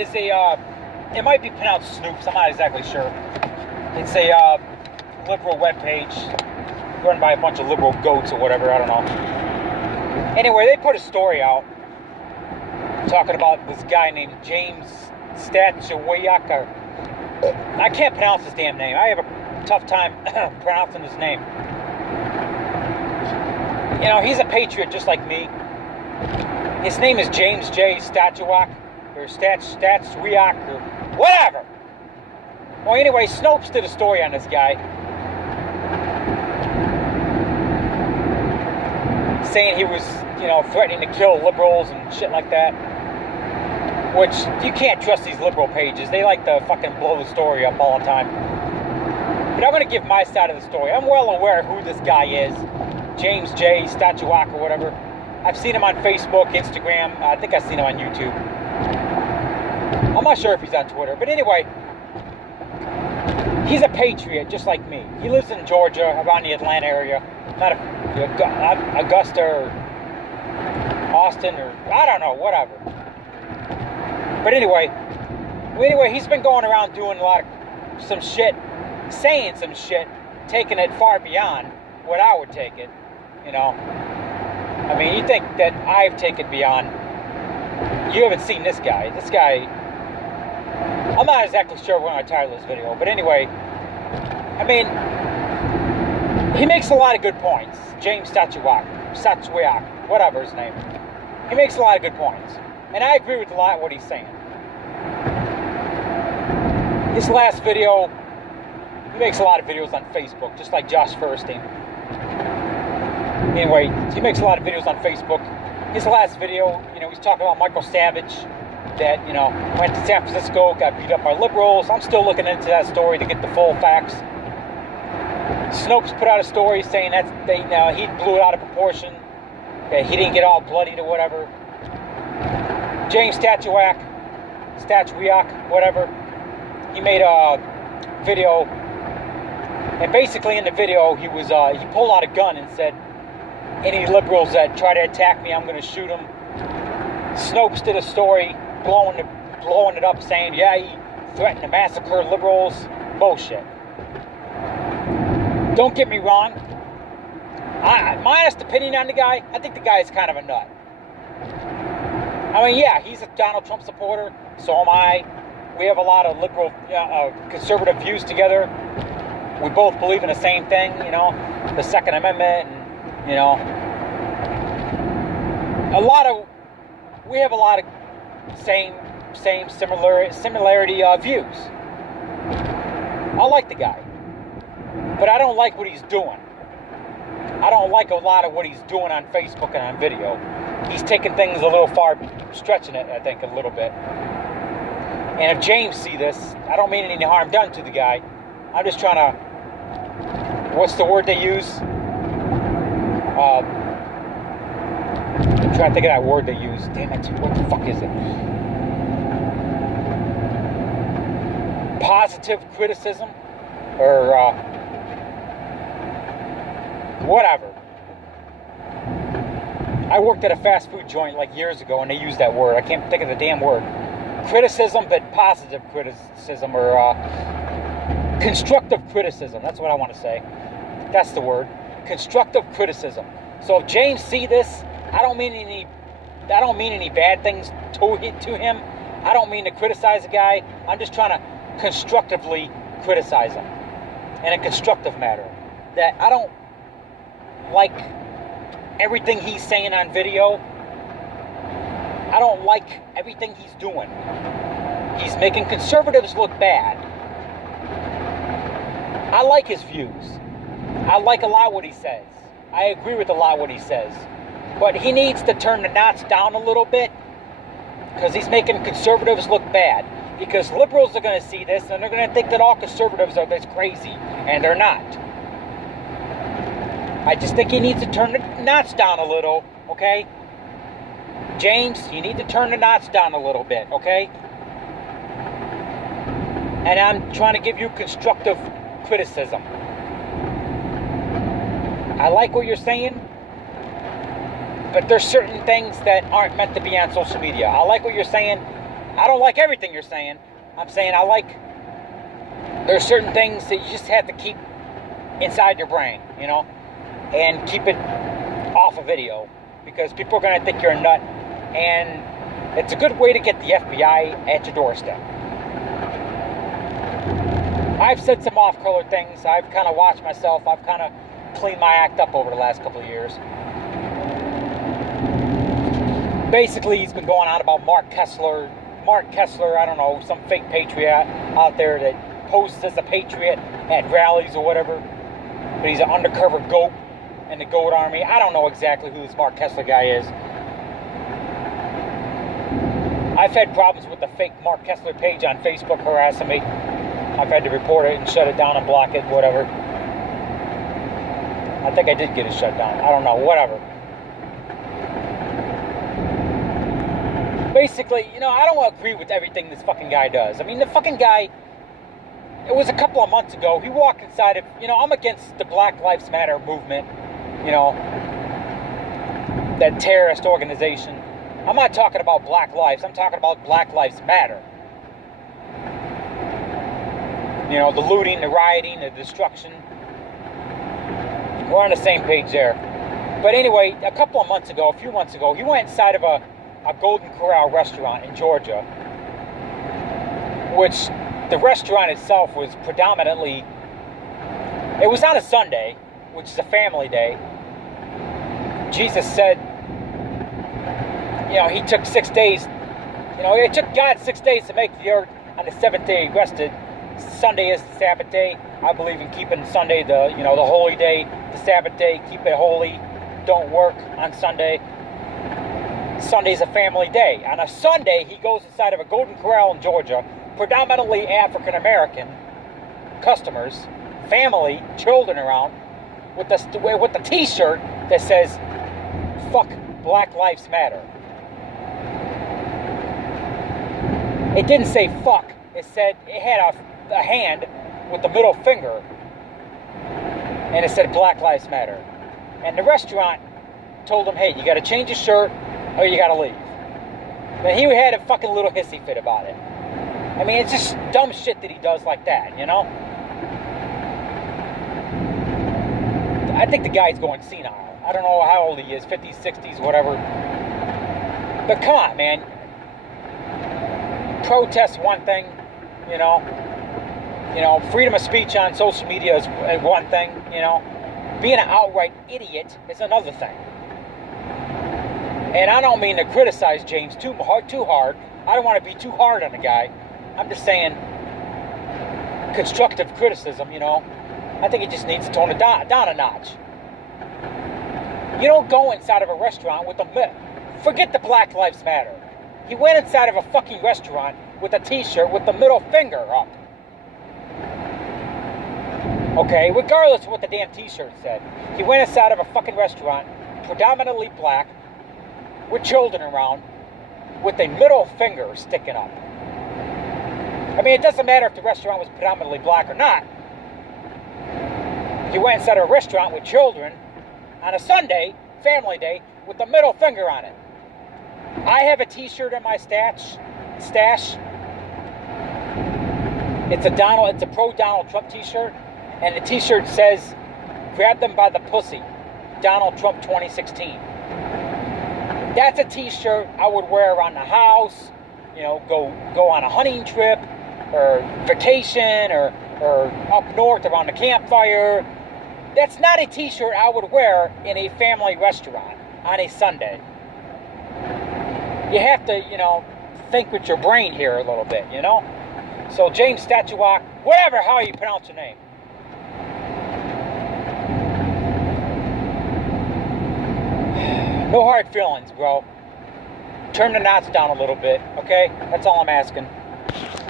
is a, it might be pronounced Snoops, I'm not exactly sure. It's a liberal webpage run by a bunch of liberal goats or whatever, I don't know. Anyway, they put a story out talking about this guy named James Stachowiak. I can't pronounce his damn name. I have a tough time pronouncing his name. You know, he's a patriot just like me. His name is James J. Stachowiak, or Stachowiak, or whatever. Well, anyway, Snopes did a story on this guy, saying he was, you know, threatening to kill liberals and shit like that. Which, you can't trust these liberal pages. They like to fucking blow the story up all the time. But I'm going to give my side of the story. I'm well aware who this guy is. James J. Stachowiak or whatever. I've seen him on Facebook, Instagram. I think I've seen him on YouTube. I'm not sure if he's on Twitter. But anyway, he's a patriot just like me. He lives in Georgia, around the Atlanta area. Not Augusta or Austin or I don't know, whatever. But anyway, he's been going around doing a lot of some shit, saying some shit, taking it far beyond what I would take it, you know. I mean, you think that I've taken beyond, you haven't seen this guy. This guy, I'm not exactly sure when I title this video, but anyway, I mean, he makes a lot of good points. James Stachowiak, whatever his name. He makes a lot of good points. And I agree with a lot of what he's saying. This last video, he makes a lot of videos on Facebook, just like Josh Furstein. Anyway, he makes a lot of videos on Facebook. His last video, you know, he's talking about Michael Savage, that, you know, went to San Francisco, got beat up by liberals. I'm still looking into that story to get the full facts. Snopes put out a story saying that he blew it out of proportion, that he didn't get all bloodied or whatever. James Stachowiak, whatever, he made a video, and basically in the video he pulled out a gun and said, any liberals that try to attack me, I'm going to shoot them. Snopes did a story blowing it up, saying, yeah, he threatened to massacre liberals. Bullshit. Don't get me wrong. My honest opinion on the guy, I think the guy is kind of a nut. I mean, yeah, he's a Donald Trump supporter. So am I. We have a lot of liberal, conservative views together. We both believe in the same thing, you know, the Second Amendment, and, you know, we have a lot of similarity views. I like the guy, but I don't like what he's doing. I don't like a lot of what he's doing on Facebook and on video. He's taking things a little far, stretching it, I think, a little bit. And if James see this, I don't mean any harm done to the guy. I'm just trying to, what's the word they use? I'm trying to think of that word they use. Damn it, what the fuck is it? Positive criticism? Or, whatever. I worked at a fast food joint like years ago and they used that word. I can't think of the damn word. Criticism, but positive criticism, or constructive criticism. That's what I want to say. That's the word. Constructive criticism. So if James see this, I don't mean any bad things to him. I don't mean to criticize the guy. I'm just trying to constructively criticize him in a constructive matter. That I don't like everything he's saying on video. I don't like everything he's doing. He's making conservatives look bad. I like his views. I like a lot what he says. I agree with a lot what he says. But he needs to turn the notch down a little bit, because he's making conservatives look bad. Because liberals are going to see this and they're going to think that all conservatives are this crazy, and they're not. I just think he needs to turn the notch down a little, okay? James, you need to turn the notch down a little bit, okay? And I'm trying to give you constructive criticism. I like what you're saying, but there's certain things that aren't meant to be on social media. I like what you're saying. I don't like everything you're saying. I'm saying I like, there's certain things that you just have to keep inside your brain, you know, and keep it off of video, because people are going to think you're a nut, and it's a good way to get the FBI at your doorstep. I've said some off-color things. I've kind of watched myself. I've kind of cleaned my act up over the last couple of years. Basically, he's been going on about Mark Kessler, I don't know, some fake patriot out there that poses as a patriot at rallies or whatever. But he's an undercover goat in the goat army. I don't know exactly who this Mark Kessler guy is. I've had problems with the fake Mark Kessler page on Facebook harassing me. I've had to report it and shut it down and block it, whatever. I think I did get it shut down. I don't know, whatever. Basically, you know, I don't agree with everything this fucking guy does. I mean, the fucking guy, it was a couple of months ago, he walked inside of, you know, I'm against the Black Lives Matter movement, you know, that terrorist organization. I'm not talking about black lives, I'm talking about Black Lives Matter. You know, the looting, the rioting, the destruction. We're on the same page there. But anyway, a few months ago, he went inside of a Golden Corral restaurant in Georgia, which the restaurant itself was predominantly, it was on a Sunday, which is a family day. Jesus said, you know, he took 6 days, you know, it took God 6 days to make the earth. On the seventh day he rested. Sunday is the Sabbath day. I believe in keeping Sunday the holy day, the Sabbath day, keep it holy. Don't work on Sunday. Sunday's a family day. On a Sunday, he goes inside of a Golden Corral in Georgia, predominantly African American customers, family, children around, with the T-shirt that says "Fuck Black Lives Matter." It didn't say "fuck." It said, it had a hand with the middle finger, and it said Black Lives Matter. And the restaurant told him, hey, you got to change your shirt or you got to leave. And he had a fucking little hissy fit about it. I mean, it's just dumb shit that he does like that, you know? I think the guy's going senile. I don't know how old he is, 50s, 60s, whatever. But come on, man. Protest one thing, you know? You know, freedom of speech on social media is one thing, you know? Being an outright idiot is another thing. And I don't mean to criticize James too hard. I don't want to be too hard on the guy. I'm just saying constructive criticism, you know. I think he just needs to tone it down a notch. You don't go inside of a restaurant with forget the Black Lives Matter. He went inside of a fucking restaurant with a T-shirt with the middle finger up. Okay, regardless of what the damn T-shirt said. He went inside of a fucking restaurant, predominantly black, with children around, with a middle finger sticking up. I mean, it doesn't matter if the restaurant was predominantly black or not. He went inside of a restaurant with children on a Sunday, family day, with the middle finger on it. I have a T-shirt in my stash. It's a pro Donald Trump T-shirt, and the T-shirt says, "Grab them by the pussy, Donald Trump 2016." That's a T-shirt I would wear around the house, you know, go on a hunting trip, or vacation, or up north around the campfire. That's not a T-shirt I would wear in a family restaurant on a Sunday. You have to, you know, think with your brain here a little bit, you know? So James Stachowiak, whatever, how you pronounce your name. No hard feelings, bro. Turn the knots down a little bit, okay? That's all I'm asking.